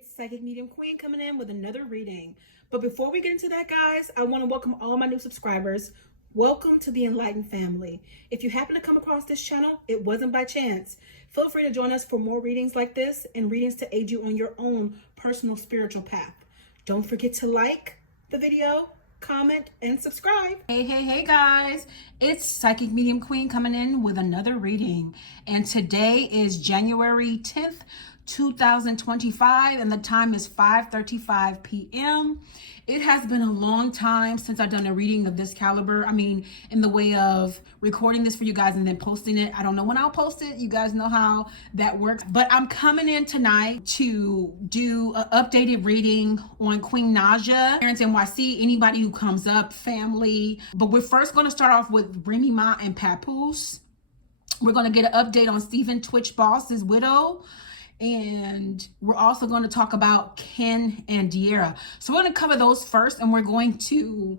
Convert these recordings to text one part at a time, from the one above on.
it's Psychic Medium Queen coming in with another reading. But before we get into that, guys, I want to welcome all my new subscribers. Welcome to the Enlightened family. If you happen to come across this channel, it wasn't by chance. Feel free to join us for more readings like this and readings to aid you on your own personal spiritual path. Don't forget to like the video, comment, and subscribe. Hey guys, it's Psychic Medium Queen coming in with another reading. And today is January 10th, 2025, and the time is 5:35 p.m. It has been a long time since I've done a reading of this caliber. I mean, in the way of recording this for you guys and then posting it. I don't know when I'll post it. You guys know how that works. But I'm coming in tonight to do an updated reading on Queen Naija, Clarence NYC, anybody who comes up, family. But we're first going to start off with Remy Ma and Papoose. We're going to get an update on Stephen Twitch Boss's widow. And we're also going to talk about Ken and Diera. So we're going to cover those first, and we're going to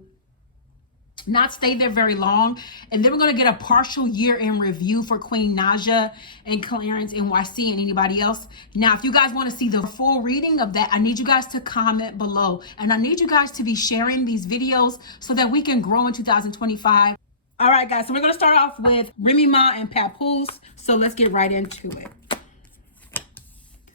not stay there very long. And then we're going to get a partial year in review for Queen Naija and Clarence NYC and anybody else. Now, if you guys want to see the full reading of that, I need you guys to comment below. And I need you guys to be sharing these videos so that we can grow in 2025. All right, guys. So we're going to start off with Remy Ma and Papoose. So let's get right into it.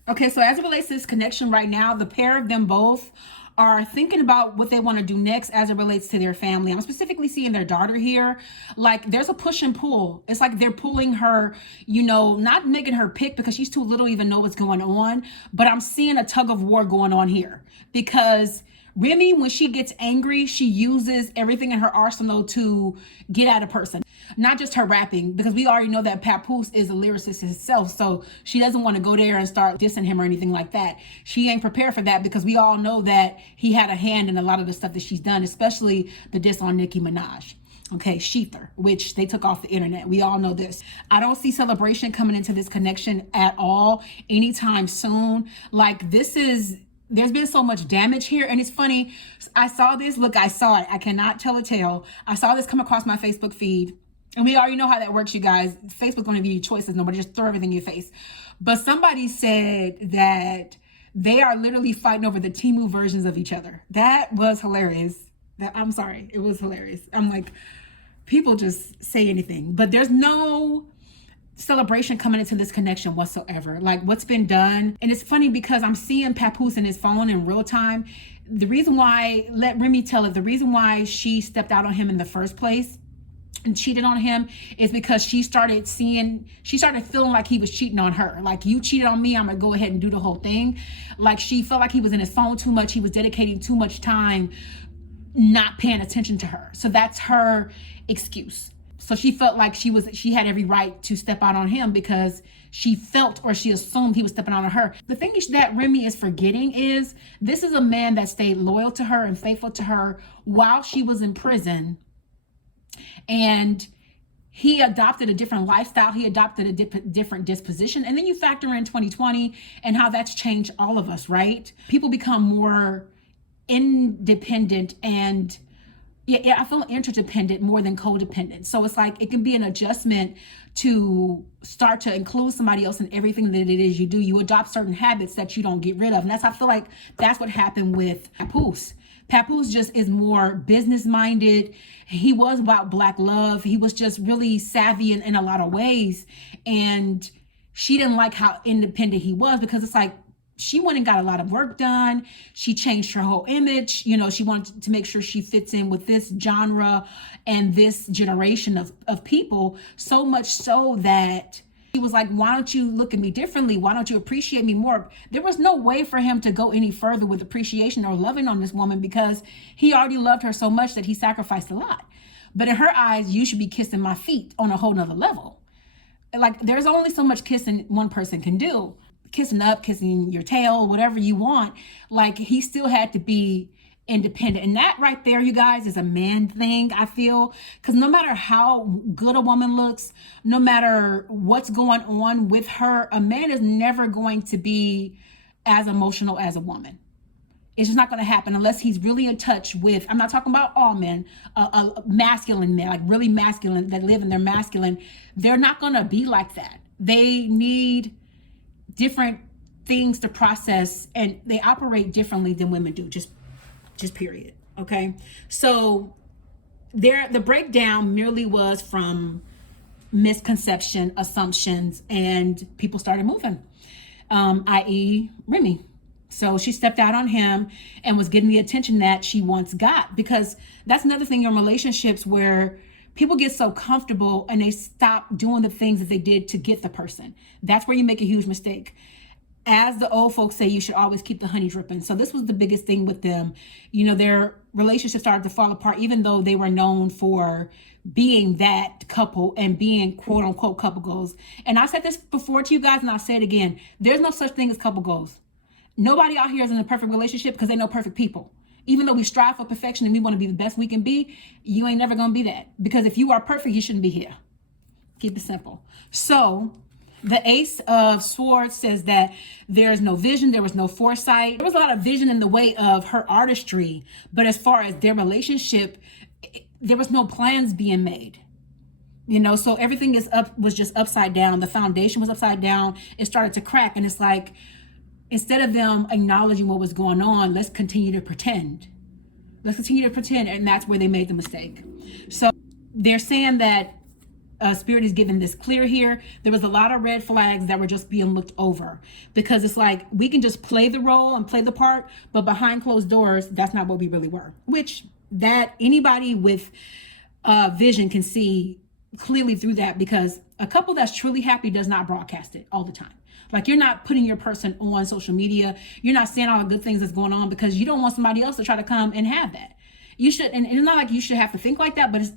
Okay, so as it relates to this connection right now, the pair of them both are thinking about what they want to do next as it relates to their family. I'm specifically seeing their daughter here. Like, there's a push and pull. It's like they're pulling her, you know, not making her pick because she's too little to even know what's going on. But I'm seeing a tug of war going on here because Remy, when she gets angry, she uses everything in her arsenal to get at a person. Not just her rapping, because we already know that Papoose is a lyricist himself, so she doesn't want to go there and start dissing him or anything like that. She ain't prepared for that because we all know that he had a hand in a lot of the stuff that she's done, especially the diss on Nicki Minaj. Okay, Sheether, which they took off the internet. We all know this. I don't see celebration coming into this connection at all anytime soon. Like, there's been so much damage here. And it's funny, I saw this. Look, I saw it. I cannot tell a tale. I saw this come across my Facebook feed. And we already know how that works, you guys. Facebook's going to give you choices. Nobody just throw everything in your face. But somebody said that they are literally fighting over the Temu versions of each other. That was hilarious. I'm sorry. It was hilarious. I'm like, people just say anything. But there's no celebration coming into this connection whatsoever. Like, what's been done. And it's funny because I'm seeing Papoose in his phone in real time. The reason why, let Remy tell it, the reason why she stepped out on him in the first place and cheated on him is because she started feeling like he was cheating on her. Like, you cheated on me, I'm gonna go ahead and do the whole thing. Like, she felt like he was in his phone too much. He was dedicating too much time not paying attention to her. So that's her excuse. So she felt like she had every right to step out on him because she felt or she assumed he was stepping out on her. The thing that Remy is forgetting is this is a man that stayed loyal to her and faithful to her while she was in prison. And he adopted a different lifestyle. He adopted a different disposition. And then you factor in 2020 and how that's changed all of us, right? People become more independent and I feel interdependent more than codependent. So it's like it can be an adjustment to start to include somebody else in everything that it is you do. You adopt certain habits that you don't get rid of. And I feel like that's what happened with Papoose. Papoose just is more business-minded. He was about Black love. He was just really savvy in a lot of ways. And she didn't like how independent he was because it's like, she went and got a lot of work done. She changed her whole image. You know, she wanted to make sure she fits in with this genre and this generation of people, so much so that he was like, why don't you look at me differently? Why don't you appreciate me more? There was no way for him to go any further with appreciation or loving on this woman because he already loved her so much that he sacrificed a lot. But in her eyes, you should be kissing my feet on a whole nother level. Like, there's only so much kissing one person can do. Kissing up, kissing your tail, whatever you want. Like, he still had to be independent. And that right there, you guys, is a man thing, I feel. Because no matter how good a woman looks, no matter what's going on with her, a man is never going to be as emotional as a woman. It's just not going to happen unless he's really in touch with, I'm not talking about all men, masculine men, like really masculine, that live in their masculine. They're not going to be like that. They need different things to process, and they operate differently than women do, just period. Okay, so the breakdown merely was from misconception, assumptions, and people started moving, i.e. Remy. So she stepped out on him and was getting the attention that she once got, because that's another thing in relationships where people get so comfortable and they stop doing the things that they did to get the person. That's where you make a huge mistake. As the old folks say, you should always keep the honey dripping. So this was the biggest thing with them. Their relationship started to fall apart, even though they were known for being that couple and being quote unquote couple goals. And I said this before to you guys, and I'll say it again. There's no such thing as couple goals. Nobody out here is in a perfect relationship because they know perfect people. Even though we strive for perfection and we want to be the best we can be, you ain't never going to be that. Because if you are perfect, you shouldn't be here. Keep it simple. So the Ace of Swords says that there's no vision, there was no foresight. There was a lot of vision in the way of her artistry, but as far as their relationship, there was no plans being made. So everything was just upside down. The foundation was upside down. It started to crack, and it's like, instead of them acknowledging what was going on, let's continue to pretend. And that's where they made the mistake. So they're saying that Spirit is giving this clear here. There was a lot of red flags that were just being looked over, because it's like we can just play the role and play the part, but behind closed doors, that's not what we really were. Which that anybody with vision can see clearly through that, because a couple that's truly happy does not broadcast it all the time. Like, you're not putting your person on social media. You're not saying all the good things that's going on because you don't want somebody else to try to come and have that. You should, and it's not like you should have to think like that, but it's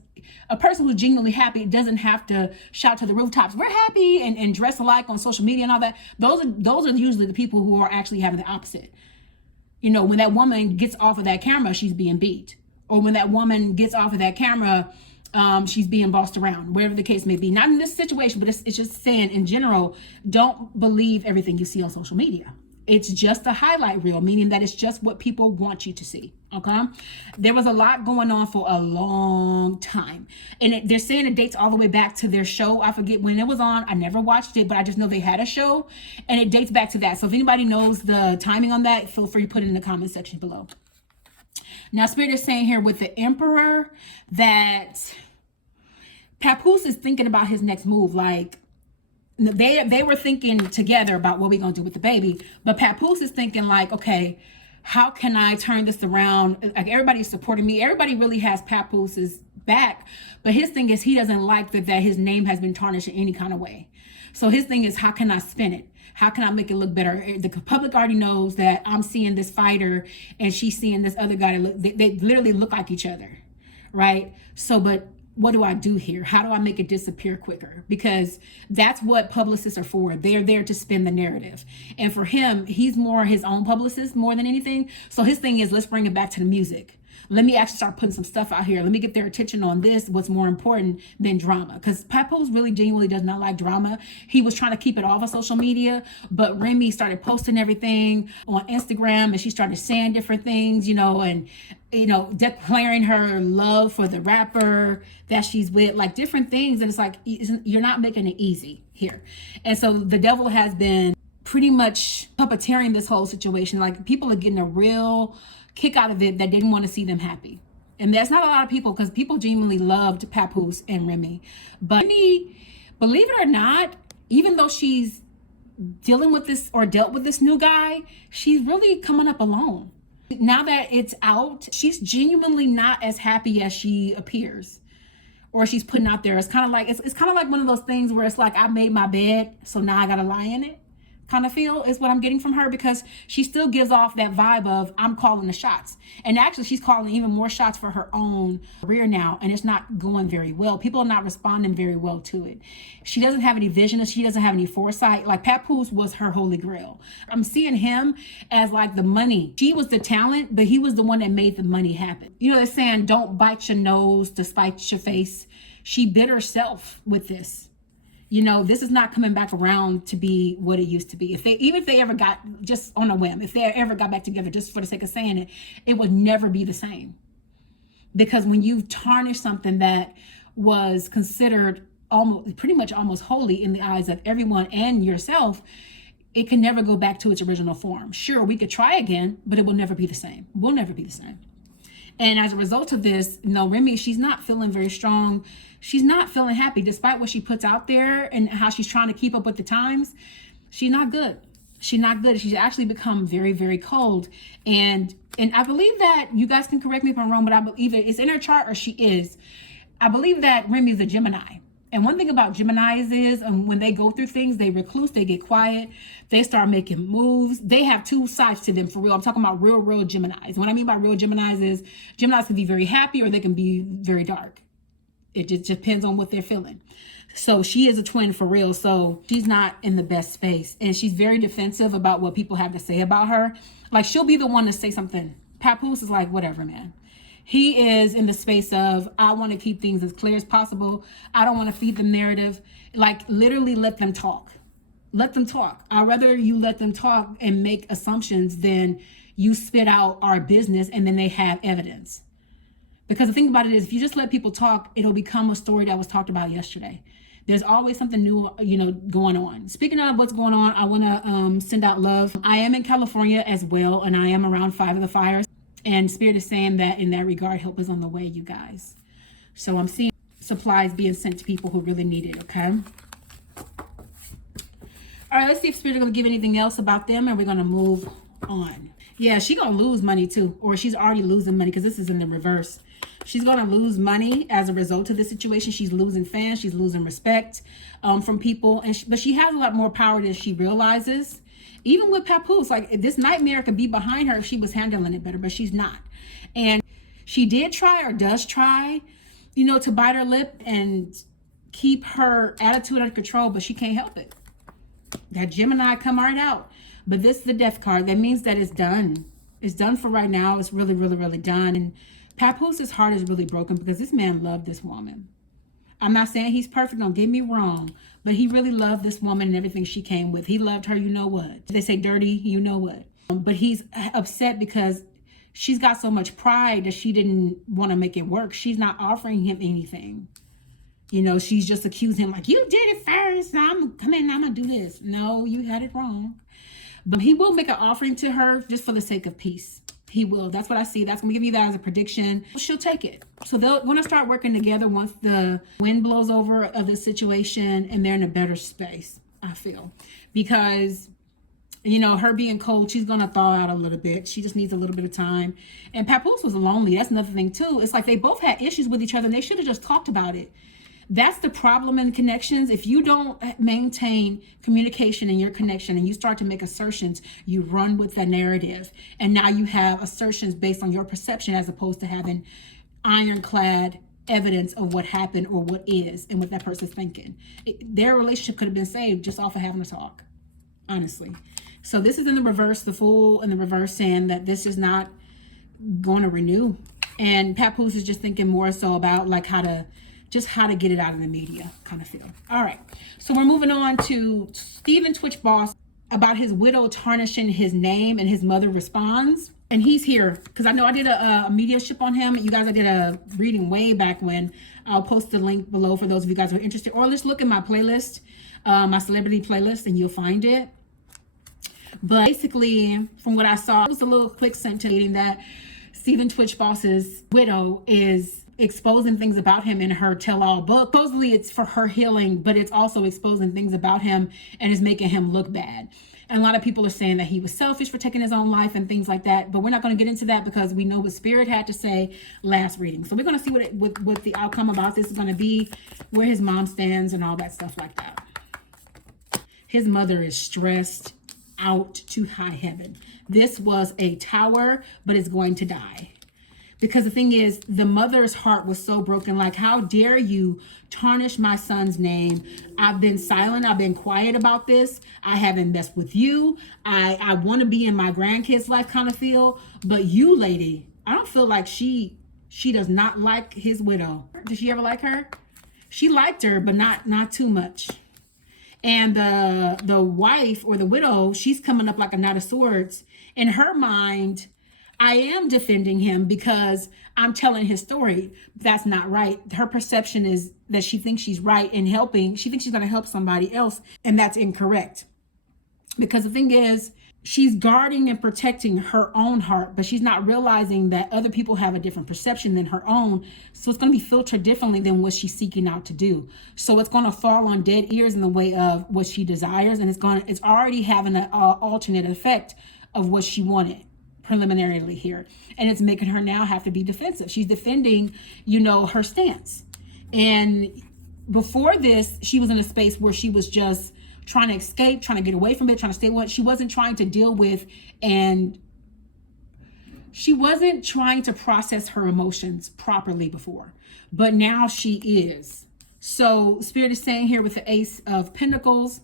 a person who's genuinely happy doesn't have to shout to the rooftops, we're happy, and dress alike on social media and all that. Those are usually the people who are actually having the opposite. When that woman gets off of that camera, she's being beat. Or when that woman gets off of that camera, she's being bossed around, wherever the case may be. Not in this situation, but it's just saying in general, don't believe everything you see on social media. It's just a highlight reel, meaning that it's just what people want you to see. Okay. There was a lot going on for a long time. And they're saying it dates all the way back to their show. I forget when it was on. I never watched it, but I just know they had a show, and it dates back to that. So if anybody knows the timing on that, feel free to put it in the comment section below. Now, Spirit is saying here with the Emperor that Papoose is thinking about his next move. Like, they were thinking together about what we're going to do with the baby. But Papoose is thinking like, okay, how can I turn this around? Like, everybody's supporting me. Everybody really has Papoose's back. But his thing is, he doesn't like that his name has been tarnished in any kind of way. So his thing is, how can I spin it? How can I make it look better? The public already knows that I'm seeing this fighter and she's seeing this other guy. They literally look like each other, right? So, but what do I do here? How do I make it disappear quicker? Because that's what publicists are for. They're there to spin the narrative. And for him, he's more his own publicist more than anything. So his thing is, let's bring it back to the music. Let me actually start putting some stuff out here. Let me get their attention on this, what's more important than drama. Because Papoose really genuinely does not like drama. He was trying to keep it off of social media, but Remy started posting everything on Instagram, and she started saying different things, and declaring her love for the rapper that she's with, like different things. And it's like, you're not making it easy here. And so the devil has been pretty much puppeteering this whole situation. Like, people are getting a real kick out of it that didn't want to see them happy. And that's not a lot of people, because people genuinely loved Papoose and Remy. But Remy, believe it or not, even though she's dealing with this or dealt with this new guy, she's really coming up alone. Now that it's out, she's genuinely not as happy as she appears, or she's putting out there. It's kind of like, it's kind of like one of those things where it's like, I made my bed, so now I gotta lie in it kind of feel is what I'm getting from her, because she still gives off that vibe of, I'm calling the shots. And actually, she's calling even more shots for her own career now, and it's not going very well. People are not responding very well to it. She doesn't have any vision, she doesn't have any foresight. Like, Papoose was her holy grail. I'm seeing him as like the money. She was the talent, but he was the one that made the money happen. They're saying, don't bite your nose to spite your face. She bit herself with this. This is not coming back around to be what it used to be. Even if they ever got, just on a whim, if they ever got back together just for the sake of saying it, it would never be the same. Because when you tarnish something that was considered almost holy in the eyes of everyone and yourself, it can never go back to its original form. Sure, we could try again, but it will never be the same. Will never be the same. And as a result of this, Remy, she's not feeling very strong. She's not feeling happy, despite what she puts out there and how she's trying to keep up with the times. She's not good. She's not good. She's actually become very, very cold. And I believe that, you guys can correct me if I'm wrong, but I believe it's in her chart or she is. I believe that Remy is a Gemini. And one thing about Geminis is when they go through things, they recluse, they get quiet, they start making moves. They have two sides to them, for real. I'm talking about real Geminis. What I mean by real Geminis is Geminis can be very happy or they can be very dark. It just depends on what they're feeling. So she is a twin for real. So she's not in the best space. And she's very defensive about what people have to say about her. Like, she'll be the one to say something. Papoose is like, whatever, man. He is in the space of, I want to keep things as clear as possible. I don't want to feed them narrative. Like, literally let them talk. Let them talk. I'd rather you let them talk and make assumptions than you spit out our business and then they have evidence. Because the thing about it is, if you just let people talk, it'll become a story that was talked about yesterday. There's always something new, going on. Speaking of what's going on, I want to send out love. I am in California as well, and I am around 5 of the fires. And Spirit is saying that in that regard, help is on the way, you guys. So I'm seeing supplies being sent to people who really need it, okay? All right, let's see if Spirit is going to give anything else about them, and we're going to move on. Yeah, she's going to lose money too, or she's already losing money because this is in the reverse. She's going to lose money as a result of this situation. She's losing fans. She's losing respect from people. But she has a lot more power than she realizes. Even with Papoose, like, this nightmare could be behind her if she was handling it better, but she's not. And she did try, or does try, to bite her lip and keep her attitude under control, but she can't help it. That Gemini come right out. But this is the death card. That means that it's done. It's done for right now. It's really, really, really done. And Papoose's heart is really broken because this man loved this woman. I'm not saying he's perfect, don't get me wrong, but he really loved this woman and everything she came with. He loved her, you know what. They say dirty, you know what. But he's upset because she's got so much pride that she didn't want to make it work. She's not offering him anything. She's just accusing him like, you did it first, I'm gonna do this. No, you had it wrong. But he will make an offering to her just for the sake of peace. He will. That's what I see. That's going to give you that as a prediction. She'll take it. So they're going to start working together once the wind blows over of this situation and they're in a better space, I feel. Because, her being cold, she's going to thaw out a little bit. She just needs a little bit of time. And Papoose was lonely. That's another thing, too. It's like they both had issues with each other and they should have just talked about it. That's the problem in connections. If you don't maintain communication in your connection and you start to make assertions, you run with the narrative. And now you have assertions based on your perception as opposed to having ironclad evidence of what happened or what is and what that person's thinking. Their relationship could have been saved just off of having a talk, honestly. So this is in the reverse, the Fool in the reverse, saying that this is not going to renew. And Papoose is just thinking more so about like how to get it out of the media kind of feel. All right. So we're moving on to Stephen Twitch Boss about his widow tarnishing his name, and his mother responds. And he's here because I know I did a mediumship on him. You guys, I did a reading way back when. I'll post the link below for those of you guys who are interested, or just look at my playlist, my celebrity playlist, and you'll find it. But basically, from what I saw, it was a little click sent to meeting that Stephen Twitch Boss's widow is exposing things about him in her tell-all book. Supposedly it's for her healing, but it's also exposing things about him and is making him look bad. And a lot of people are saying that he was selfish for taking his own life and things like that. But we're not going to get into that because we know what Spirit had to say last reading. So we're going to see what the outcome about this is going to be, where his mom stands and all that stuff like that. His mother is stressed out to high heaven. This was a tower, but it's going to die. Because the thing is, the mother's heart was so broken. Like, how dare you tarnish my son's name? I've been silent. I've been quiet about this. I haven't messed with you. I want to be in my grandkids' life kind of feel. But you, lady, I don't feel like she does not like his widow. Did she ever like her? She liked her, but not too much. And the wife or the widow, she's coming up like a knight of swords. In her mind, I am defending him because I'm telling his story. That's not right. Her perception is that she thinks she's right in helping. She thinks she's going to help somebody else, and that's incorrect. Because the thing is, she's guarding and protecting her own heart, but she's not realizing that other people have a different perception than her own. So it's going to be filtered differently than what she's seeking out to do. So it's going to fall on dead ears in the way of what she desires. And it's already having an alternate effect of what she wanted preliminarily here. And it's making her now have to be defensive. She's defending, her stance. And before this, she was in a space where she was just trying to escape, trying to get away from it, trying to stay what she wasn't trying to deal with, and she wasn't trying to process her emotions properly before, but now she is. So Spirit is saying here with the Ace of Pentacles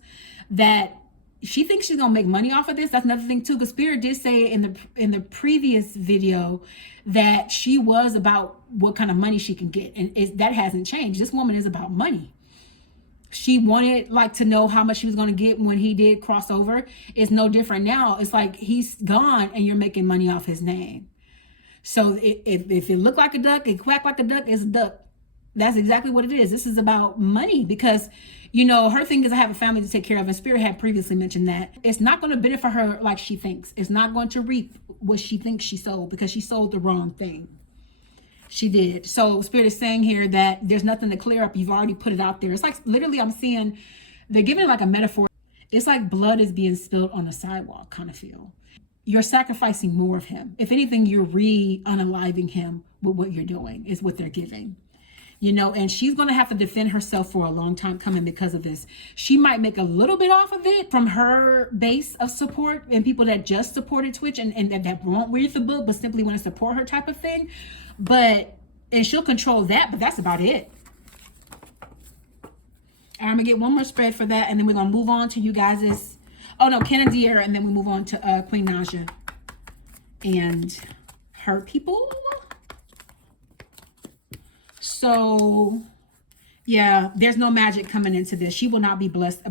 that she thinks she's gonna make money off of this. That's another thing too, because Spirit did say in the previous video that she was about what kind of money she can get, and that hasn't changed. This woman is about money. She wanted to know how much she was going to get when he did cross over. It's no different now. It's like he's gone and you're making money off his name. So if it looked like a duck, it quacked like a duck, it's a duck. That's exactly what it is. This is about money because, her thing is I have a family to take care of, and Spirit had previously mentioned that. It's not going to benefit her like she thinks. It's not going to reap what she thinks she sold because she sold the wrong thing. She did. So Spirit is saying here that there's nothing to clear up. You've already put it out there. It's like literally I'm seeing they're giving it like a metaphor. It's like blood is being spilled on the sidewalk kind of feel. You're sacrificing more of him. If anything, you're unaliving him with what you're doing is what they're giving. And she's going to have to defend herself for a long time coming because of this. She might make a little bit off of it from her base of support and people that just supported Twitch and that won't read the book but simply want to support her type of thing. And she'll control that, but that's about it. I'm gonna get one more spread for that, and then we're gonna move on to you guys'. Oh no, Canadier, and then we move on to Queen Naija and her people. So yeah, there's no magic coming into this. She will not be blessed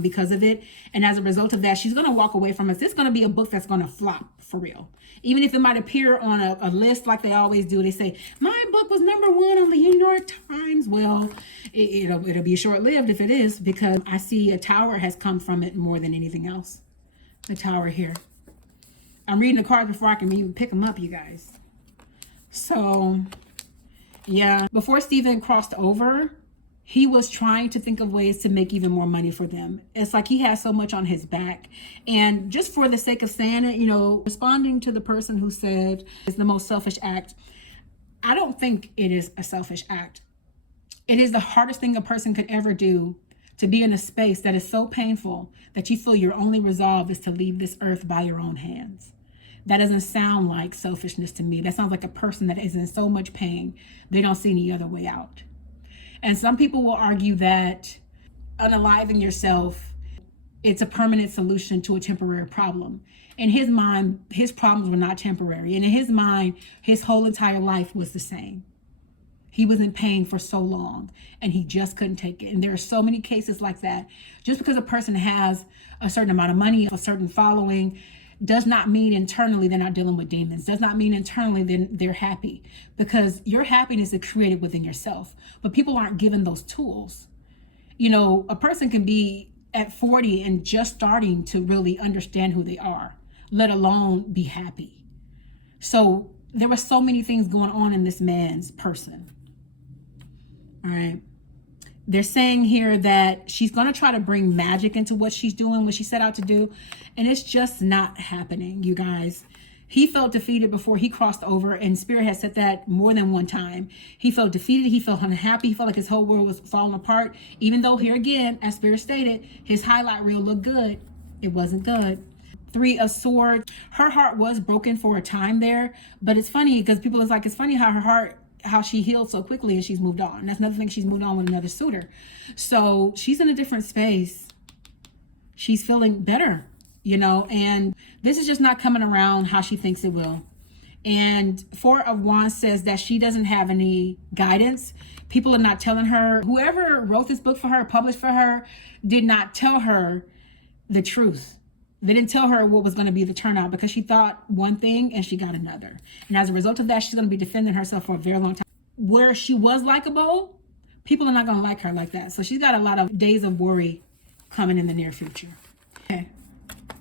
because of it. And as a result of that, she's going to walk away from us. This is going to be a book that's going to flop for real. Even if it might appear on a list like they always do. They say, my book was #1 on the New York Times. Well, it'll be short-lived if it is, because I see a tower has come from it more than anything else. The tower here. I'm reading the cards before I can even pick them up, you guys. So, yeah. Before Stephen crossed over, he was trying to think of ways to make even more money for them. It's like he has so much on his back. And just for the sake of saying it, responding to the person who said it's the most selfish act, I don't think it is a selfish act. It is the hardest thing a person could ever do, to be in a space that is so painful that you feel your only resolve is to leave this earth by your own hands. That doesn't sound like selfishness to me. That sounds like a person that is in so much pain, they don't see any other way out. And some people will argue that unaliving yourself, it's a permanent solution to a temporary problem. In his mind, his problems were not temporary. And in his mind, his whole entire life was the same. He was in pain for so long and he just couldn't take it. And there are so many cases like that. Just because a person has a certain amount of money, a certain following, does not mean internally they're not dealing with demons. Does not mean internally they're happy, because your happiness is created within yourself. But people aren't given those tools. A person can be at 40 and just starting to really understand who they are, let alone be happy. So there were so many things going on in this man's person. All right. They're saying here that she's going to try to bring magic into what she's doing, what she set out to do. And it's just not happening, you guys. He felt defeated before he crossed over, and Spirit has said that more than one time. He felt defeated. He felt unhappy. He felt like his whole world was falling apart. Even though here again, as Spirit stated, his highlight reel looked good. It wasn't good. 3 of Swords. Her heart was broken for a time there, but it's funny because people is like, it's funny how she healed so quickly and she's moved on. That's another thing, she's moved on with another suitor. So she's in a different space. She's feeling better, and this is just not coming around how she thinks it will. And 4 of Wands says that she doesn't have any guidance. People are not telling her. Whoever wrote this book for her, published for her, did not tell her the truth. They didn't tell her what was going to be the turnout, because she thought one thing and she got another. And as a result of that, she's going to be defending herself for a very long time. Where she was likable, people are not going to like her like that. So she's got a lot of days of worry coming in the near future. Okay.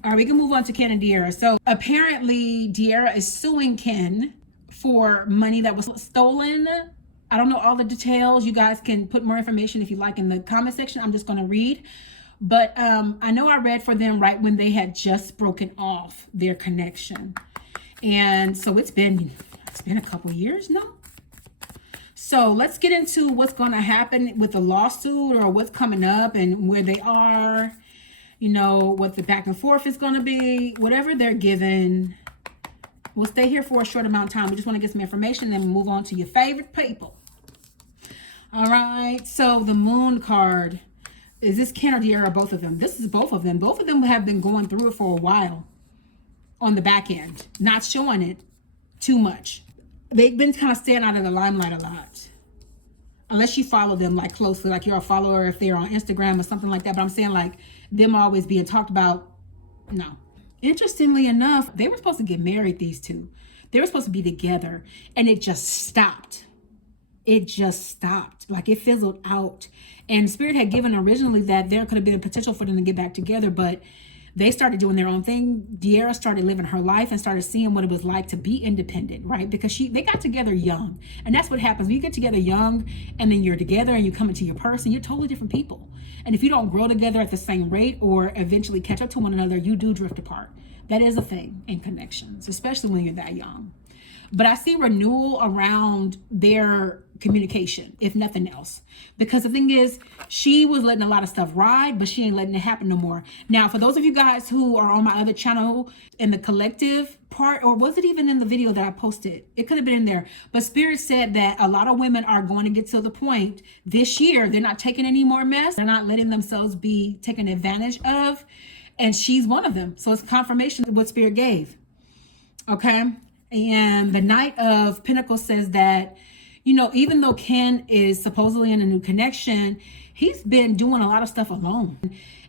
All right, we can move on to Ken and De'Ara. So apparently De'Ara is suing Ken for money that was stolen. I don't know all the details. You guys can put more information if you like in the comment section. I'm just going to read. But I know I read for them right when they had just broken off their connection. And so it's been a couple years now. So let's get into what's going to happen with the lawsuit, or what's coming up and where they are, you know, what the back and forth is going to be, whatever they're given. We'll stay here for a short amount of time. We just want to get some information and move on to your favorite people. All right. So the moon card. Is this Ken or De'Ara, both of them? This is both of them. Both of them have been going through it for a while on the back end, not showing it too much. They've been kind of staying out of the limelight a lot. Unless you follow them like closely, like you're a follower if they're on Instagram or something like that. But I'm saying like them always being talked about, no. Interestingly enough, they were supposed to get married, these two. They were supposed to be together, and it just stopped. It just stopped. Like it fizzled out. And Spirit had given originally that there could have been a potential for them to get back together, but they started doing their own thing. De'Ara started living her life and started seeing what it was like to be independent, right? Because they got together young. And that's what happens. When you get together young and then you're together and you come into your person, you're totally different people. And if you don't grow together at the same rate or eventually catch up to one another, you do drift apart. That is a thing in connections, especially when you're that young. But I see renewal around their communication, if nothing else. Because the thing is, she was letting a lot of stuff ride, but she ain't letting it happen no more. Now, for those of you guys who are on my other channel in the collective part, or was it even in the video that I posted? It could have been in there. But Spirit said that a lot of women are going to get to the point this year, they're not taking any more mess. They're not letting themselves be taken advantage of. And she's one of them. So it's confirmation of what Spirit gave. Okay? And the Knight of Pentacles says that, you know, even though Ken is supposedly in a new connection, he's been doing a lot of stuff alone.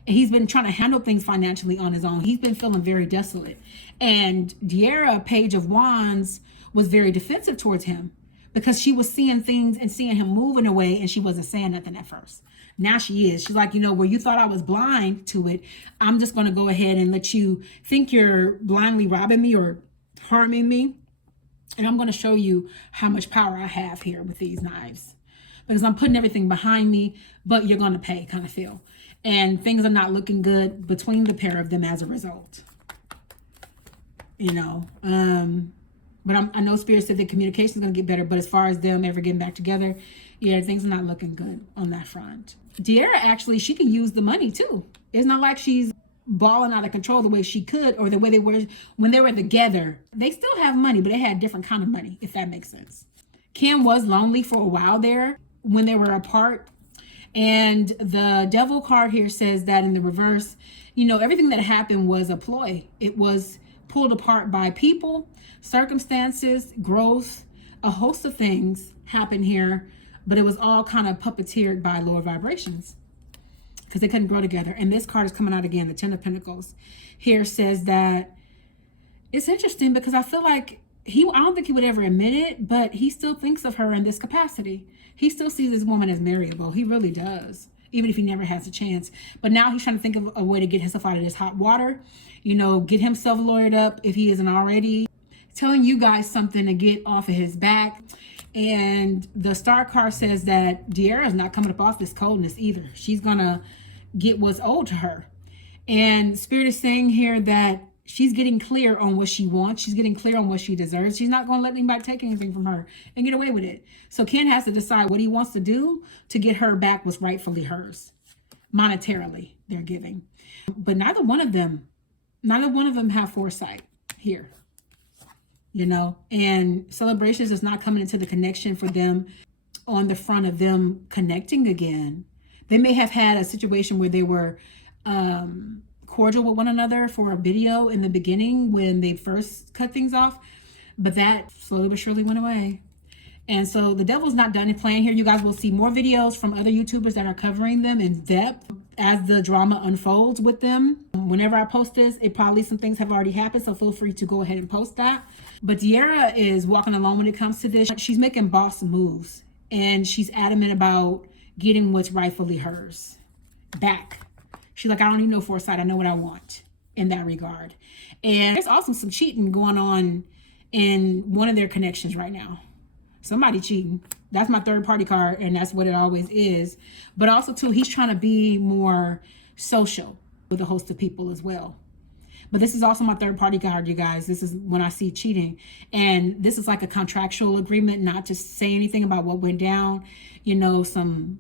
He's been trying to handle things financially on his own. He's been feeling very desolate. And De'Ara, Page of Wands, was very defensive towards him because she was seeing things and seeing him moving away, and she wasn't saying nothing at first. Now she is. She's like, you know, where you thought I was blind to it, I'm just going to go ahead and let you think you're blindly robbing me or harming me, and I'm going to show you how much power I have here with these knives, because I'm putting everything behind me, but you're going to pay, kind of feel. And things are not looking good between the pair of them as a result, you know. But I know Spirit said that communication is going to get better, but as far as them ever getting back together, yeah, things are not looking good on that front. De'Ara, actually, she can use the money too. It's not like she's balling out of control the way she could, or the way they were when they were together. They still have money, but they had different kind of money, if that makes sense. Ken was lonely for a while there when they were apart. And the Devil card here says that in the reverse, you know, everything that happened was a ploy. It was pulled apart by people, circumstances, growth, a host of things happened here, but it was all kind of puppeteered by lower vibrations, because they couldn't grow together. And this card is coming out again. The Ten of Pentacles here says that it's interesting because I feel like I don't think he would ever admit it, but he still thinks of her in this capacity. He still sees this woman as marriable. He really does, even if he never has a chance. But now he's trying to think of a way to get himself out of this hot water, you know, get himself lawyered up if he isn't already, telling you guys something to get off of his back. And the Star card says that De'Ara is not coming up off this coldness either. She's gonna get what's owed to her. And Spirit is saying here that she's getting clear on what she wants. She's getting clear on what she deserves. She's not gonna let anybody take anything from her and get away with it. So Ken has to decide what he wants to do to get her back what's rightfully hers. Monetarily, they're giving. But neither one of them have foresight here. You know, and Celebrations is not coming into the connection for them on the front of them connecting again. They may have had a situation where they were cordial with one another for a video in the beginning when they first cut things off, but that slowly but surely went away. And so the Devil's not done playing here. You guys will see more videos from other YouTubers that are covering them in depth as the drama unfolds with them. Whenever I post this, probably some things have already happened, so feel free to go ahead and post that. But De'Ara is walking alone when it comes to this. She's making boss moves, and she's adamant about getting what's rightfully hers back. She's like, I don't need no foresight. I know what I want. in that regard. And there's also some cheating going on in one of their connections right now. Somebody cheating. That's my third party card, and that's what it always is. But also too, he's trying to be more social with a host of people as well. But this is also my third party card, you guys. This is when I see cheating. And this is like a contractual agreement not to say anything about what went down. You know, some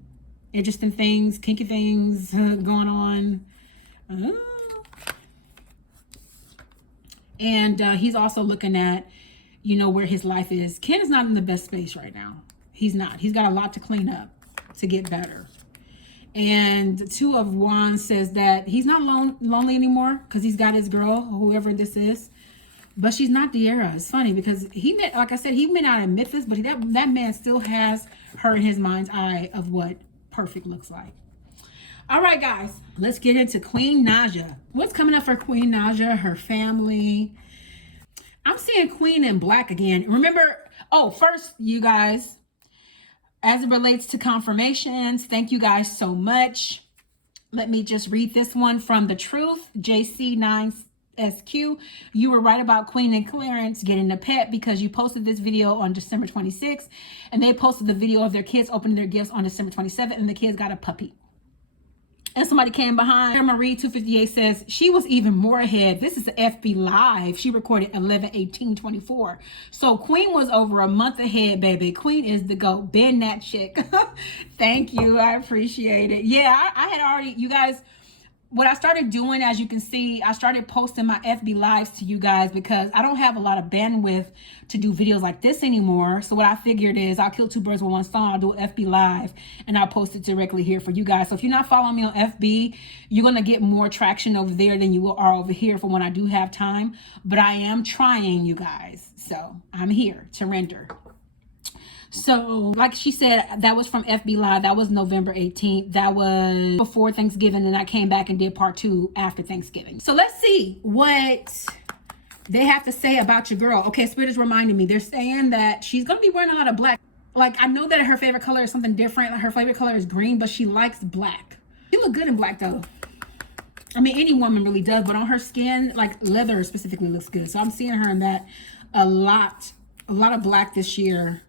interesting things, kinky things going on. And he's also looking at, you know, where his life is. Ken is not in the best space right now. He's not. He's got a lot to clean up to get better. And Two of Wands says that he's not lonely anymore because he's got his girl, whoever this is. But she's not De'Ara. It's funny because like I said, he may not admit this, but that man still has her in his mind's eye of what perfect looks like. All right, guys, let's get into Queen Naija. What's coming up for Queen Naija, her family? I'm seeing Queen in black again. Remember, first, you guys, as it relates to confirmations, thank you guys so much. Let me just read this one from The Truth, JC9SQ. You were right about Queen and Clarence getting a pet because you posted this video on December 26th, and they posted the video of their kids opening their gifts on December 27th, and the kids got a puppy. And somebody came behind. Marie 258 says she was even more ahead. This is the FB Live. She recorded 11/18/24. So Queen was over a month ahead, baby. Queen is the GOAT. Bend that chick. Thank you. I appreciate it. Yeah, I had already, you guys, what I started doing, as you can see, I started posting my FB Lives to you guys because I don't have a lot of bandwidth to do videos like this anymore. So what I figured is I'll kill two birds with one stone. I'll do an FB Live and I'll post it directly here for you guys. So if you're not following me on FB, you're going to get more traction over there than you are over here for when I do have time. But I am trying, you guys. So I'm here to render. So like she said, that was from FB Live. That was November 18th. That was before Thanksgiving. And I came back and did part 2 after Thanksgiving. So let's see what they have to say about your girl. Okay, Spirit is reminding me. They're saying that she's going to be wearing a lot of black. Like, I know that her favorite color is something different. Like, her favorite color is green, but she likes black. She look good in black though. I mean, any woman really does, but on her skin, like leather specifically looks good. So I'm seeing her in that a lot of black this year.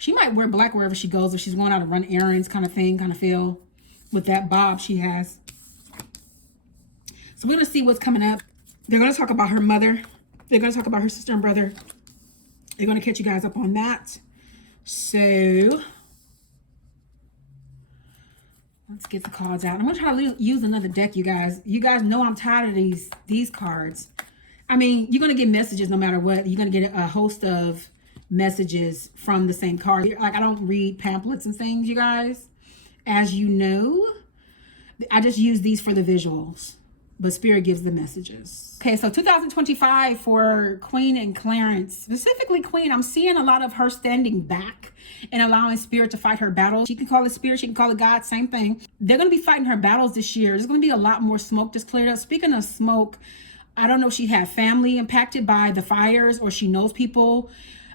She might wear black wherever she goes if she's going out to run errands kind of thing, kind of feel with that bob she has. So we're going to see what's coming up. They're going to talk about her mother. They're going to talk about her sister and brother. They're going to catch you guys up on that. So let's get the cards out. I'm going to try to use another deck, you guys. You guys know I'm tired of these cards. I mean, you're going to get messages no matter what. You're going to get a host of messages from the same card. Like, I don't read pamphlets and things, you guys, as you know. I just use these for the visuals, but Spirit gives the messages. Okay, so 2025 for Queen and Clarence, specifically Queen. I'm seeing a lot of her standing back and allowing Spirit to fight her battles. She can call it Spirit, she can call it God, same thing. They're going to be fighting her battles this year. There's going to be a lot more smoke just cleared up. Speaking of smoke, I don't know if she had family impacted by the fires or she knows people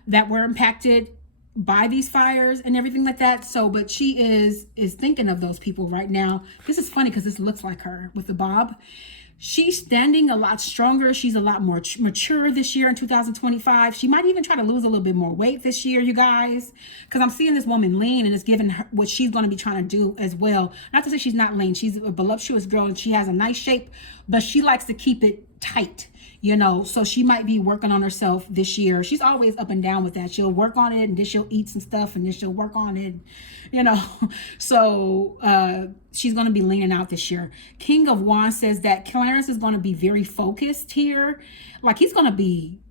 that were impacted by these fires and everything like that. So, but she is thinking of those people right now. This is funny because this looks like her with the bob. She's standing a lot stronger. She's a lot more mature this year in 2025. She might even try to lose a little bit more weight this year, you guys, because I'm seeing this woman lean and it's giving her what she's going to be trying to do as well. Not to say she's not lean. She's a voluptuous girl and she has a nice shape, but she likes to keep it tight. You know, so she might be working on herself this year. She's always up and down with that. She'll work on it and then she'll eat some stuff and then she'll work on it, you know. So she's going to be leaning out this year. King of Wands says that Clarence is going to be very focused here. Like, he's going to be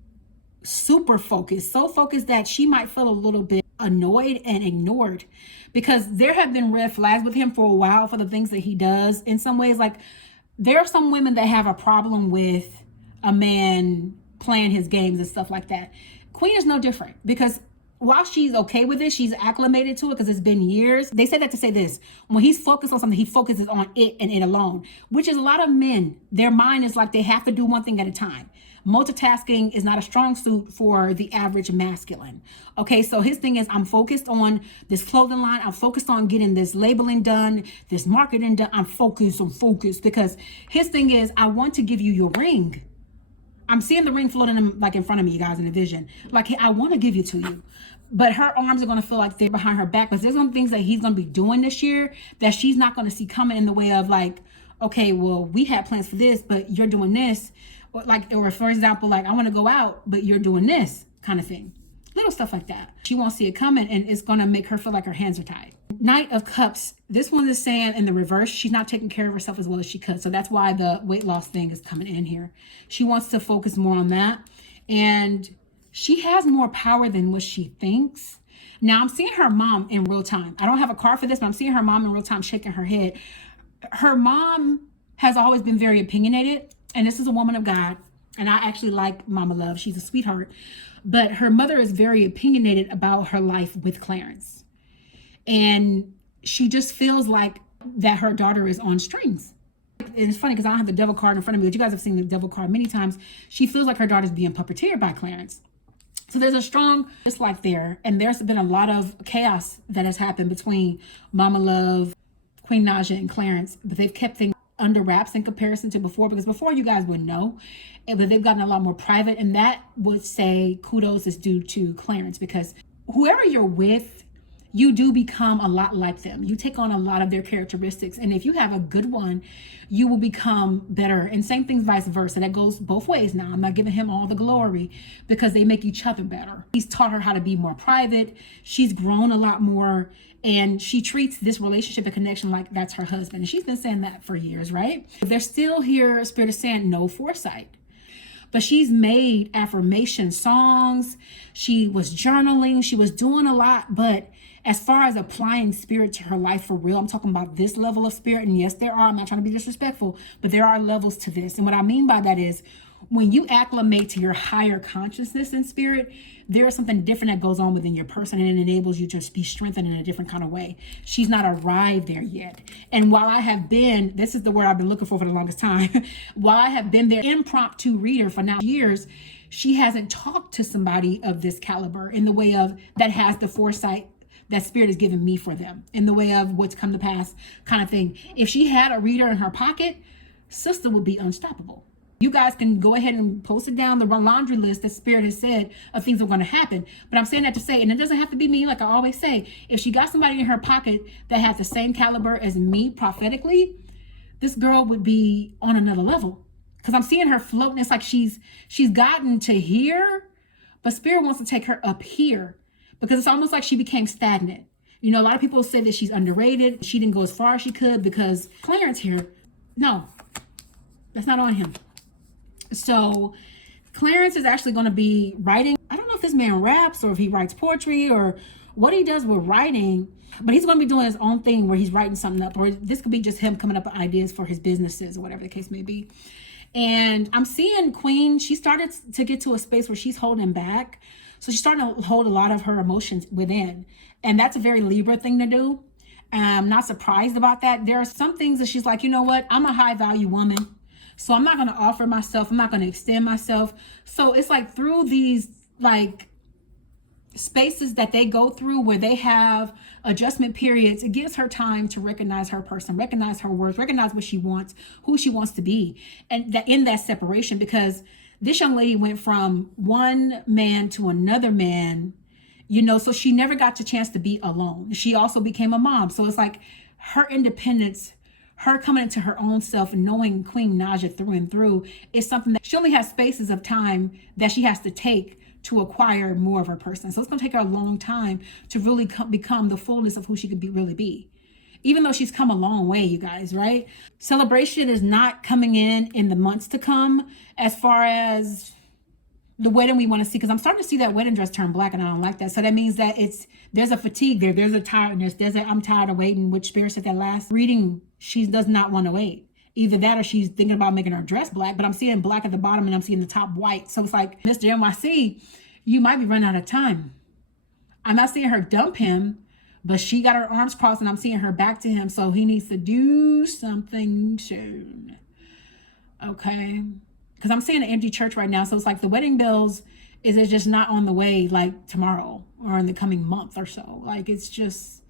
super focused. So focused that she might feel a little bit annoyed and ignored because there have been red flags with him for a while for the things that he does. In some ways, like, there are some women that have a problem with a man playing his games and stuff like that. Queen is no different because while she's okay with it, she's acclimated to it because it's been years. They say that to say this: when he's focused on something, he focuses on it and it alone, which is a lot of men. Their mind is like they have to do one thing at a time. multitasking is not a strong suit for the average masculine. Okay, so his thing is, I'm focused on this clothing line. I'm focused on getting this labeling done, this marketing done. I'm focused because his thing is, I want to give you your ring. I'm seeing the ring floating in front of me, you guys, in the vision. Like, I want to give it to you. But her arms are going to feel like they're behind her back. Because there's some things that he's going to be doing this year that she's not going to see coming, in the way of like, okay, well, we had plans for this, but you're doing this. Or for example, like, I want to go out, but you're doing this kind of thing. Little stuff like that. She won't see it coming, and it's going to make her feel like her hands are tied. Knight of Cups. This one is saying in the reverse, she's not taking care of herself as well as she could. So that's why the weight loss thing is coming in here. She wants to focus more on that. And she has more power than what she thinks. Now, I'm seeing her mom in real time. I don't have a card for this, but I'm seeing her mom in real time shaking her head. Her mom has always been very opinionated, and this is a woman of God. And I actually like Mama Love. She's a sweetheart. But her mother is very opinionated about her life with Clarence. And she just feels like that her daughter is on strings. And it's funny because I don't have the devil card in front of me, but you guys have seen the devil card many times. She feels like her daughter's being puppeteered by Clarence. So there's a strong dislike there. And there's been a lot of chaos that has happened between Mama Love, Queen Naija, and Clarence. But they've kept things under wraps in comparison to before, because before you guys would know, but they've gotten a lot more private. And that would say kudos is due to Clarence, because whoever you're with, you do become a lot like them. You take on a lot of their characteristics. And if you have a good one, you will become better. And same thing vice versa. That goes both ways now. I'm not giving him all the glory, because they make each other better. He's taught her how to be more private. She's grown a lot more. And she treats this relationship and connection like that's her husband. And she's been saying that for years, right? They're still here, Spirit is saying no foresight. But she's made affirmation songs. She was journaling. She was doing a lot. But as far as applying spirit to her life for real, I'm talking about this level of spirit. And yes, there are. I'm not trying to be disrespectful, but there are levels to this. And what I mean by that is, when you acclimate to your higher consciousness in spirit, there is something different that goes on within your person, and it enables you to be strengthened in a different kind of way. She's not arrived there yet. And while I have been, this is the word I've been looking for the longest time, while I have been their impromptu reader for now years, she hasn't talked to somebody of this caliber in the way of that has the foresight that spirit has given me for them, in the way of what's come to pass kind of thing. If she had a reader in her pocket, sister would be unstoppable. You guys can go ahead and post it down the laundry list that spirit has said of things that are going to happen. But I'm saying that to say, and it doesn't have to be me, like I always say, if she got somebody in her pocket that has the same caliber as me prophetically, this girl would be on another level. Because I'm seeing her floating. It's like she's gotten to here, but spirit wants to take her up here, because it's almost like she became stagnant. You know, a lot of people say that she's underrated. She didn't go as far as she could because Clarence here, no, that's not on him. So Clarence is actually going to be writing. I don't know if this man raps or if he writes poetry or what he does with writing, but he's going to be doing his own thing where he's writing something up, or this could be just him coming up with ideas for his businesses or whatever the case may be. And I'm seeing Queen, she started to get to a space where she's holding back. So she's starting to hold a lot of her emotions within. And that's a very Libra thing to do. I'm not surprised about that. There are some things that she's like, you know what? I'm a high value woman. So I'm not going to offer myself. I'm not going to extend myself. So it's like through these like spaces that they go through where they have adjustment periods, it gives her time to recognize her person, recognize her worth, recognize what she wants, who she wants to be. And that in that separation, because this young lady went from one man to another man, you know, so she never got the chance to be alone. She also became a mom. So it's like her independence, her coming into her own self and knowing Queen Naija through and through is something that she only has spaces of time that she has to take to acquire more of her person. So it's going to take her a long time to really become the fullness of who she could really be. Even though she's come a long way, you guys, right? Celebration is not coming in the months to come as far as the wedding we want to see, because I'm starting to see that wedding dress turn black, and I don't like that. So that means that there's a fatigue there. There's a tiredness. I'm tired of waiting, which Spirit said that last reading, she does not want to wait. Either that or she's thinking about making her dress black, but I'm seeing black at the bottom and I'm seeing the top white. So it's like, Mr. NYC, you might be running out of time. I'm not seeing her dump him, but she got her arms crossed and I'm seeing her back to him. So he needs to do something soon. Okay. because I'm seeing an empty church right now. So it's like the wedding bells is just not on the way like tomorrow or in the coming month or so. Like it's just,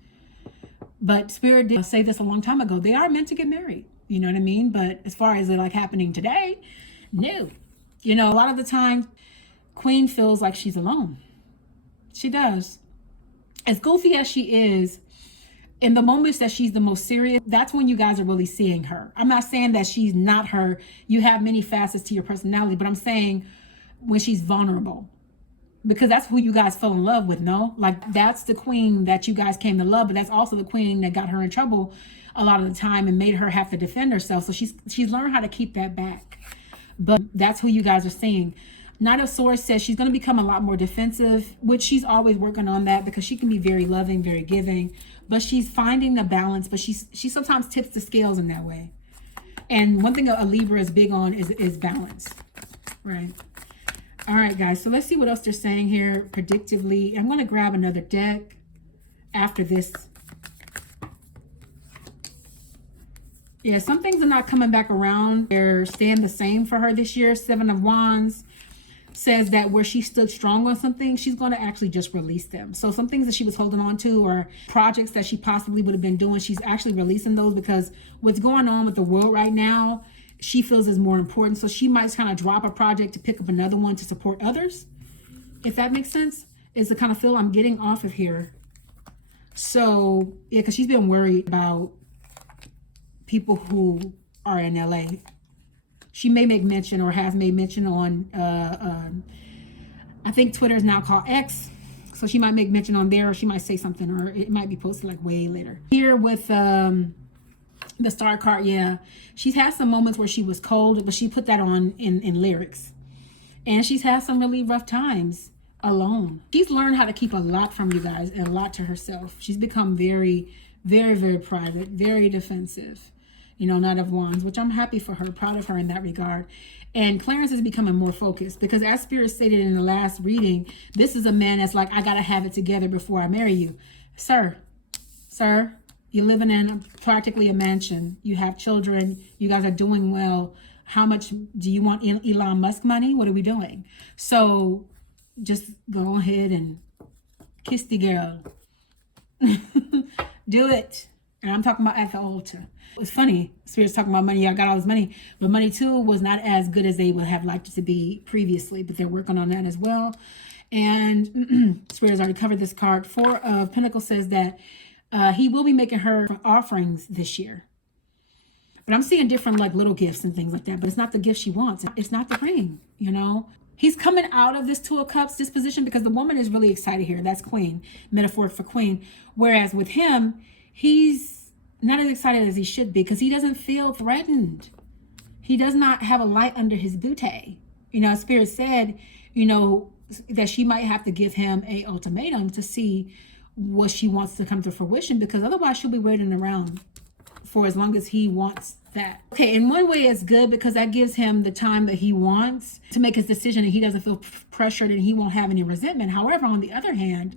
but Spirit did say this a long time ago. They are meant to get married. You know what I mean? But as far as it like happening today, no. You know, a lot of the time, Queen feels like she's alone. She does. As goofy as she is, in the moments that she's the most serious, that's when you guys are really seeing her. I'm not saying that she's not her. You have many facets to your personality, but I'm saying when she's vulnerable. Because that's who you guys fell in love with, no? Like, that's the queen that you guys came to love, but that's also the queen that got her in trouble a lot of the time and made her have to defend herself. So she's learned how to keep that back. But that's who you guys are seeing. Knight of Swords says she's going to become a lot more defensive, which she's always working on that because she can be very loving, very giving. But she's finding the balance, but she sometimes tips the scales in that way. And one thing a Libra is big on is balance, right? All right, guys, so let's see what else they're saying here predictively. I'm going to grab another deck after this. Yeah, some things are not coming back around. They're staying the same for her this year. Seven of Wands says that where she stood strong on something, she's going to actually just release them. So some things that she was holding on to or projects that she possibly would have been doing, she's actually releasing those because what's going on with the world right now, she feels is more important. So she might kind of drop a project to pick up another one to support others. If that makes sense, is the kind of feel I'm getting off of here. So yeah, because she's been worried about people who are in LA. She may make mention or has made mention on, I think Twitter is now called X. So she might make mention on there or she might say something or it might be posted like way later. Here with the Star card, yeah. She's had some moments where she was cold, but she put that on in lyrics. And she's had some really rough times alone. She's learned how to keep a lot from you guys and a lot to herself. She's become very, very, very private, very defensive. You know, Knight of Wands, which I'm happy for her, proud of her in that regard. And Clarence is becoming more focused because as Spirit stated in the last reading, this is a man that's like, I got to have it together before I marry you. Sir, you're living in practically a mansion. You have children. You guys are doing well. How much do you want Elon Musk money? What are we doing? So just go ahead and kiss the girl. Do it. And I'm talking about at the altar. It's funny. Spirit's talking about money. I got all this money. But money, too, was not as good as they would have liked it to be previously. But they're working on that as well. And Spirit has already covered this card. Four of Pentacles says that he will be making her offerings this year. But I'm seeing different like little gifts and things like that. But it's not the gift she wants. It's not the ring, you know. He's coming out of this Two of Cups disposition because the woman is really excited here. That's Queen, metaphor for Queen. Whereas with him, he's not as excited as he should be because he doesn't feel threatened. He does not have a light under his bootay. You know, Spirit said, you know, that she might have to give him a ultimatum to see what she wants to come to fruition because otherwise she'll be waiting around for as long as he wants that. Okay, in one way it's good because that gives him the time that he wants to make his decision and he doesn't feel pressured and he won't have any resentment. However, on the other hand,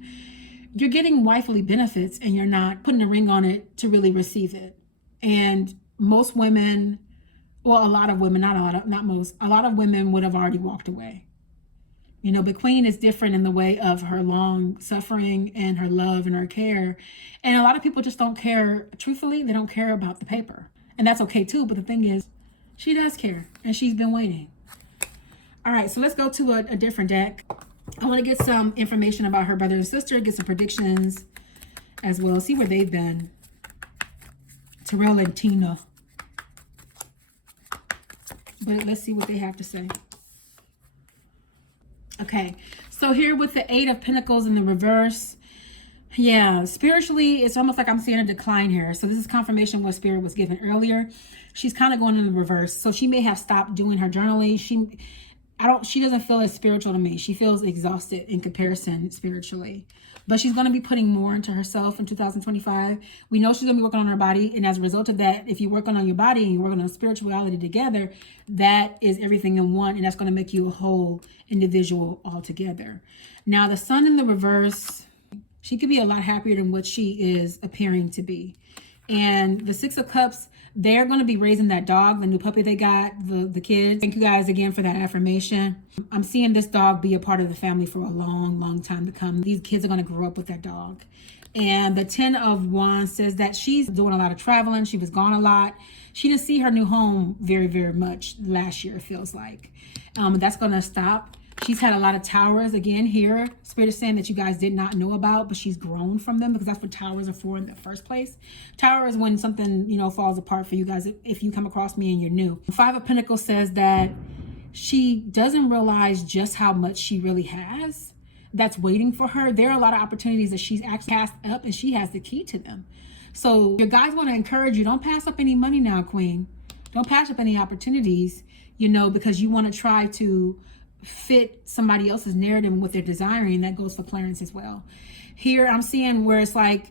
you're getting wifely benefits and you're not putting a ring on it to really receive it. And most women, well, a lot of women, not most, a lot of women would have already walked away. You know, but Queen is different in the way of her long suffering and her love and her care. And a lot of people just don't care. Truthfully, they don't care about the paper. And that's okay too. But the thing is, she does care and she's been waiting. All right, so let's go to a different deck. I want to get some information about her brother and sister, get some predictions as well. See where they've been. Terrell and Tina. But let's see what they have to say. Okay, so here with the Eight of Pentacles in the reverse. Yeah, spiritually, it's almost like I'm seeing a decline here. So this is confirmation what Spirit was given earlier. She's kind of going in the reverse. So she may have stopped doing her journaling. She doesn't feel as spiritual to me. She feels exhausted in comparison spiritually. But she's going to be putting more into herself in 2025. We know she's going to be working on her body. And as a result of that, if you're working on your body and you're working on spirituality together, that is everything in one. And that's going to make you a whole individual altogether. Now, the Sun in the reverse, she could be a lot happier than what she is appearing to be. And the Six of Cups, They're going to be raising that dog, the new puppy they got, the kids. Thank you guys again for that affirmation. I'm seeing this dog be a part of the family for a long, long time to come. These kids are going to grow up with that dog. And the 10 of Wands says that she's doing a lot of traveling. She was gone a lot. She didn't see her new home very, very much last year, it feels like. That's going to stop. She's had a lot of towers again here. Spirit is saying that you guys did not know about, but she's grown from them, because that's what towers are for in the first place. Tower is when something, you know, falls apart for you guys if you come across me and you're new. 5 of Pentacles says that she doesn't realize just how much she really has that's waiting for her. There are a lot of opportunities that she's actually passed up, and she has the key to them. So your guys want to encourage you, don't pass up any money now, Queen. Don't pass up any opportunities, you know, because you want to try to fit somebody else's narrative and what they're desiring. That goes for Clarence as well. Here I'm seeing where it's like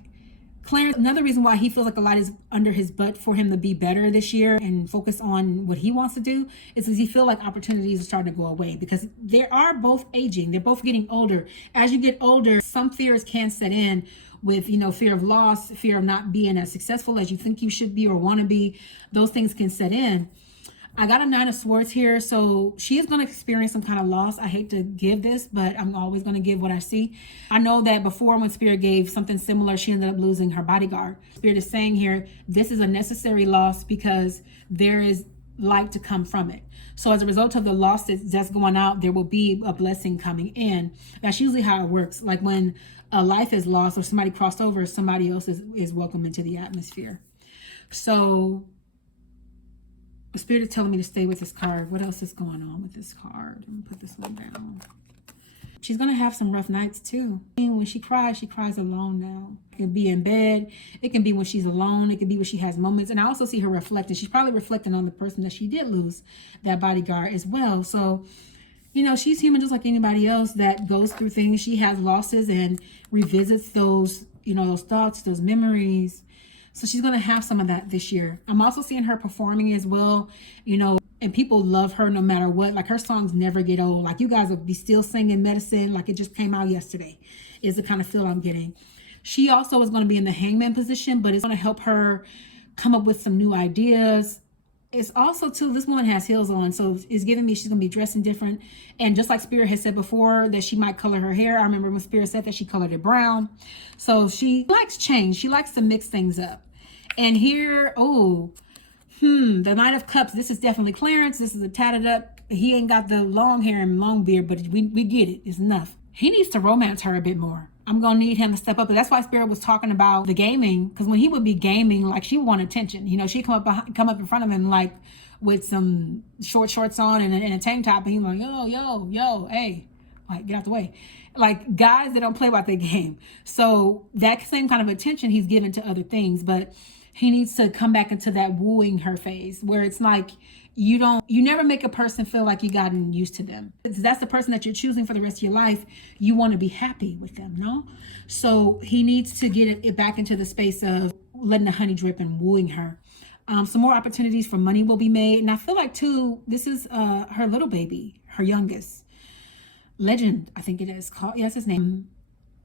Clarence, another reason why he feels like a lot is under his butt for him to be better this year and focus on what he wants to do, is because he feel like opportunities are starting to go away, because they are both aging. They're both getting older. As you get older, some fears can set in with, you know, fear of loss, fear of not being as successful as you think you should be or want to be. Those things can set in. I got a 9 of Swords here, so she is going to experience some kind of loss. I hate to give this, but I'm always going to give what I see. I know that before, when Spirit gave something similar, she ended up losing her bodyguard. Spirit is saying here, this is a necessary loss because there is light to come from it. So as a result of the loss that's going out, there will be a blessing coming in. That's usually how it works. Like when a life is lost or somebody crossed over, somebody else is welcome into the atmosphere. So the Spirit is telling me to stay with this card. What else is going on with this card? Let me put this one down. She's going to have some rough nights too. When she cries alone now. It can be in bed. It can be when she's alone. It can be when she has moments. And I also see her reflecting. She's probably reflecting on the person that she did lose, that bodyguard as well. So, you know, she's human just like anybody else that goes through things. She has losses and revisits those, you know, those thoughts, those memories. So she's going to have some of that this year. I'm also seeing her performing as well, you know, and people love her no matter what. Like her songs never get old. Like you guys will be still singing Medicine like it just came out yesterday is the kind of feel I'm getting. She also is going to be in the hangman position, but it's going to help her come up with some new ideas. It's also too, this woman has heels on, so it's giving me she's going to be dressing different. And just like Spirit has said before that she might color her hair. I remember when Spirit said that she colored it brown. So she likes change. She likes to mix things up. And here, the Knight of Cups. This is definitely Clarence. This is a tatted up. He ain't got the long hair and long beard, but we get it. It's enough. He needs to romance her a bit more. I'm going to need him to step up. But that's why Spirit was talking about the gaming. Because when he would be gaming, like she would want attention. You know, she'd come up in front of him like with some shorts on and a tank top. And he's like, yo, hey, like get out the way. Like guys that don't play about their game. So that same kind of attention he's given to other things. But he needs to come back into that wooing her phase where it's like you never make a person feel like you gotten used to them. That's the person that you're choosing for the rest of your life. You want to be happy with them, no? So he needs to get it back into the space of letting the honey drip and wooing her. Some more opportunities for money will be made. And I feel like too, this is her little baby, her youngest. Legend, I think it is called. Yeah, that's his name.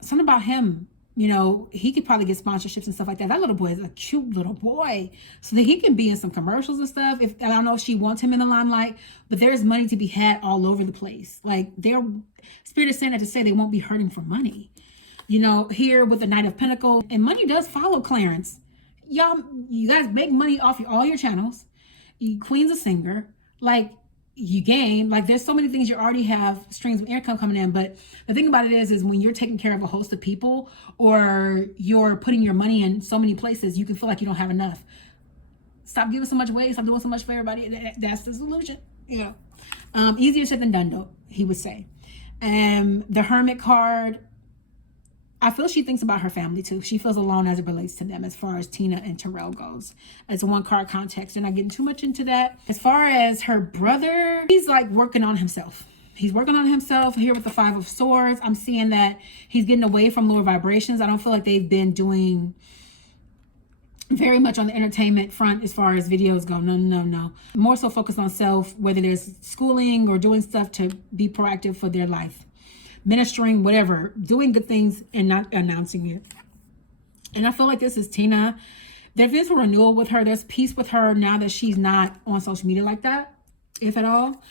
Something about him. You know, he could probably get sponsorships and stuff like that. That little boy is a cute little boy. So that he can be in some commercials and stuff. And I don't know if she wants him in the limelight, but there's money to be had all over the place. Like Spirit is saying that to say they won't be hurting for money. You know, here with the Knight of Pentacles, and money does follow Clarence. You guys make money off all your channels. Queen's a singer. Like, you game, like there's so many things you already have streams of income coming in. But the thing about it is when you're taking care of a host of people or you're putting your money in so many places, you can feel like you don't have enough. Stop giving so much away. Stop doing so much for everybody. That's the solution. You know, easier said than done though, he would say. And the Hermit card, I feel she thinks about her family too. She feels alone as it relates to them as far as Tina and Terrell goes. It's a one card context. They're not getting too much into that. As far as her brother, he's like working on himself. He's working on himself here with the 5 of Swords. I'm seeing that he's getting away from lower vibrations. I don't feel like they've been doing very much on the entertainment front as far as videos go. No. More so focused on self, whether there's schooling or doing stuff to be proactive for their life. Ministering, whatever, doing good things and not announcing it. And I feel like this is Tina There is a renewal with her. There's peace with her now that she's not on social media like that, if at all.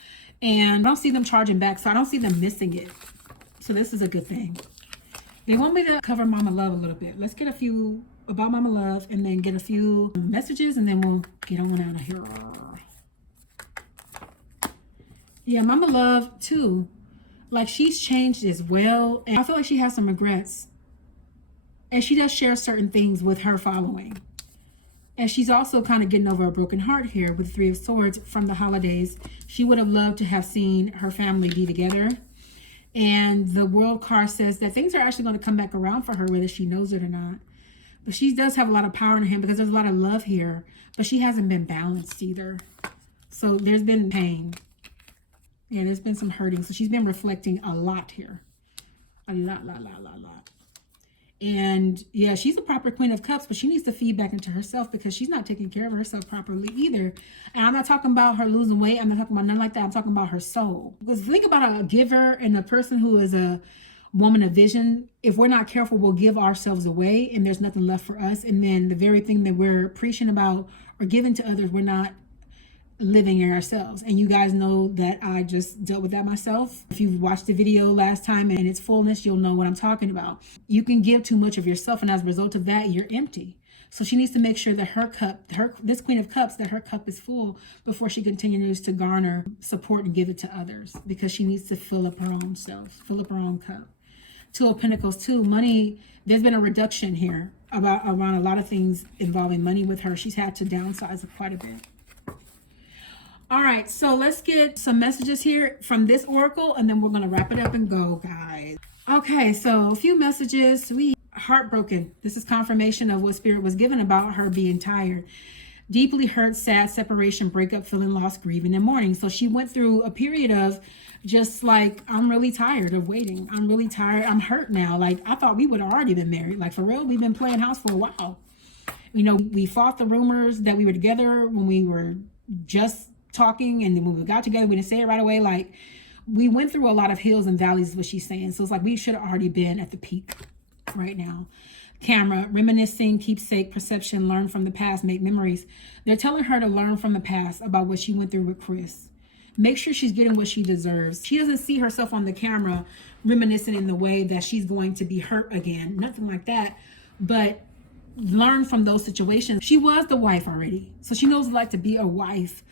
And I don't see them charging back, so I don't see them missing it. So this is a good thing. They want me to cover Mama Love a little bit. Let's get a few about Mama Love and then get a few messages and then we'll get on out of here. Yeah, Mama Love too. Like, she's changed as well. And I feel like she has some regrets. And she does share certain things with her following. And she's also kind of getting over a broken heart here with the Three of Swords from the holidays. She would have loved to have seen her family be together. And the World card says that things are actually going to come back around for her, whether she knows it or not. But she does have a lot of power in her hand because there's a lot of love here. But she hasn't been balanced either. So there's been pain. Yeah, there's been some hurting. So she's been reflecting a lot here. A lot. And yeah, she's a proper Queen of Cups, but she needs to feed back into herself because she's not taking care of herself properly either. And I'm not talking about her losing weight. I'm not talking about nothing like that. I'm talking about her soul. Because think about a giver and a person who is a woman of vision. If we're not careful, we'll give ourselves away and there's nothing left for us. And then the very thing that we're preaching about or giving to others, we're not living in ourselves. And you guys know that I just dealt with that myself. If you've watched the video last time in its fullness, you'll know what I'm talking about. You can give too much of yourself, and as a result of that, you're empty. So she needs to make sure that her cup, this Queen of Cups, that her cup is full before she continues to garner support and give it to others, because she needs to fill up her own self, fill up her own cup. Two of Pentacles, too. Money, there's been a reduction here around a lot of things involving money with her. She's had to downsize quite a bit. All right, so let's get some messages here from this oracle, and then we're going to wrap it up and go, guys. Okay, so a few messages. Heartbroken. This is confirmation of what Spirit was given about her being tired. Deeply hurt, sad, separation, breakup, feeling lost, grieving, and mourning. So she went through a period of just like, I'm really tired of waiting. I'm really tired. I'm hurt now. Like, I thought we would have already been married. Like, for real, we've been playing house for a while. You know, we fought the rumors that we were together when we were just talking, and then when we got together, we didn't say it right away. Like, we went through a lot of hills and valleys is what she's saying. So it's like we should have already been at the peak right now. Camera, reminiscing, keepsake, perception, learn from the past, make memories. They're telling her to learn from the past about what she went through with Chris. Make sure she's getting what she deserves. She doesn't see herself on the camera reminiscing in the way that she's going to be hurt again. Nothing like that. But learn from those situations. She was the wife already, so she knows what it's like to be a wife.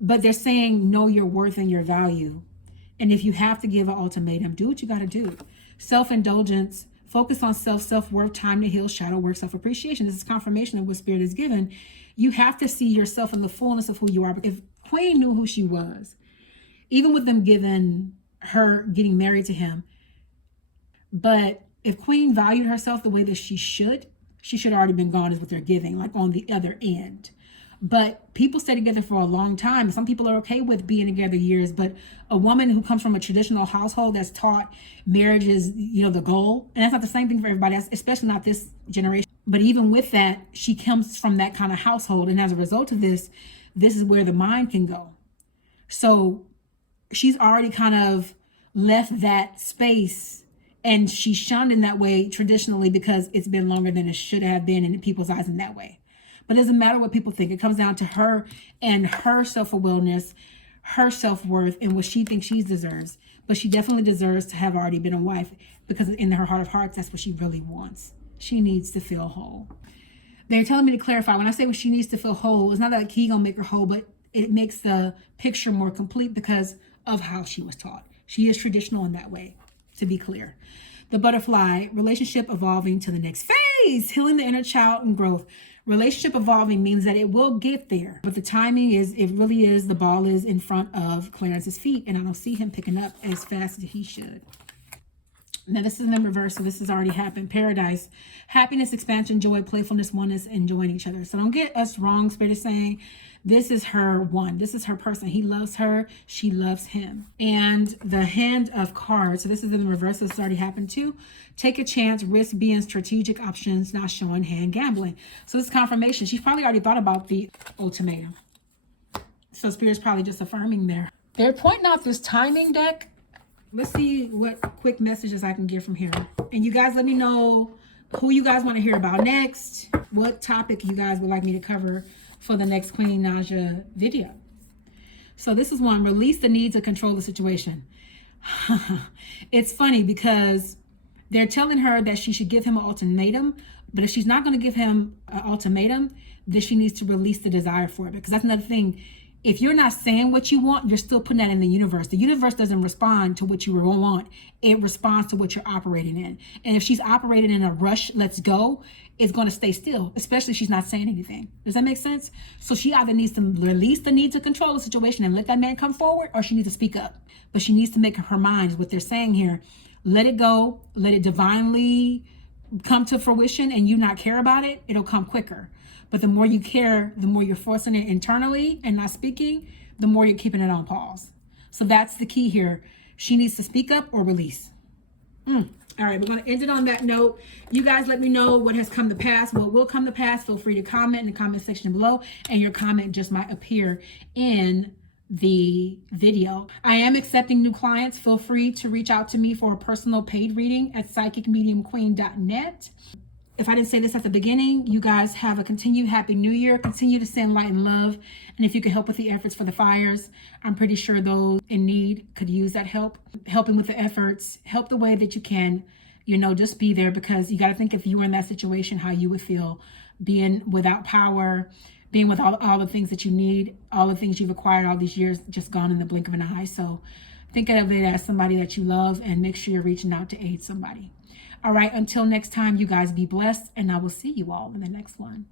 But they're saying, know your worth and your value. And if you have to give an ultimatum, do what you got to do. Self-indulgence, focus on self-worth, time to heal, shadow work, self-appreciation. This is confirmation of what Spirit is given. You have to see yourself in the fullness of who you are. If Queen knew who she was, even with them giving her getting married to him, but if Queen valued herself the way that she should already been gone is what they're giving, like on the other end. But people stay together for a long time. Some people are okay with being together years, but a woman who comes from a traditional household that's taught marriage is, you know, the goal. And that's not the same thing for everybody, especially not this generation. But even with that, she comes from that kind of household. And as a result of this is where the mind can go. So she's already kind of left that space, and she's shunned in that way traditionally because it's been longer than it should have been in people's eyes in that way. But it doesn't matter what people think. It comes down to her and her self-awareness, her self-worth, and what she thinks she deserves. But she definitely deserves to have already been a wife, because in her heart of hearts, that's what she really wants. She needs to feel whole. They're telling me to clarify. When I say what she needs to feel whole, it's not that he gonna make her whole, but it makes the picture more complete because of how she was taught. She is traditional in that way, to be clear. The butterfly, relationship evolving to the next phase, healing the inner child and growth. Relationship evolving means that it will get there, but the timing is, it really is, the ball is in front of Clarence's feet, and I don't see him picking up as fast as he should. Now this is in reverse, so this has already happened. Paradise, happiness, expansion, joy, playfulness, oneness, enjoying each other. So don't get us wrong. Spirit is saying this is her one. This is her person. He loves her. She loves him. And the hand of cards. So this is in the reverse. This has already happened too. Take a chance, risk being strategic, options, not showing hand, gambling. So this is confirmation. She's probably already thought about the ultimatum. So Spirit's probably just affirming there. They're pointing out this timing deck. Let's see what quick messages I can get from here. And you guys let me know Who you guys want to hear about next? What topic you guys would like me to cover for the next Queen Naija video? So this is one, release the need to control the situation. It's funny because they're telling her that she should give him an ultimatum, but if she's not going to give him an ultimatum, then she needs to release the desire for it. Because that's another thing. If you're not saying what you want, you're still putting that in the universe. The universe doesn't respond to what you want. It responds to what you're operating in. And if she's operating in a rush, let's go, it's going to stay still, especially if she's not saying anything. Does that make sense? So she either needs to release the need to control the situation and let that man come forward, or she needs to speak up. But she needs to make up her mind, is what they're saying here. Let it go. Let it divinely come to fruition, and you not care about it, it'll come quicker. But the more you care, the more you're forcing it internally and not speaking, the more you're keeping it on pause. So that's the key here. She needs to speak up or release. All right, we're going to end it on that note. You guys let me know what has come to pass, what will come to pass. Feel free to comment in the comment section below, and your comment just might appear in the video. I am accepting new clients. Feel free to reach out to me for a personal paid reading at psychicmediumqueen.net. If I didn't say this at the beginning, you guys have a continued happy new year. Continue to send light and love. And if you can help with the efforts for the fires, I'm pretty sure those in need could use that help. Helping with the efforts, help the way that you can, just be there, because you got to think if you were in that situation, how you would feel being without power, being with all the things that you need, all the things you've acquired all these years, just gone in the blink of an eye. So think of it as somebody that you love, and make sure you're reaching out to aid somebody. All right, until next time, you guys be blessed, and I will see you all in the next one.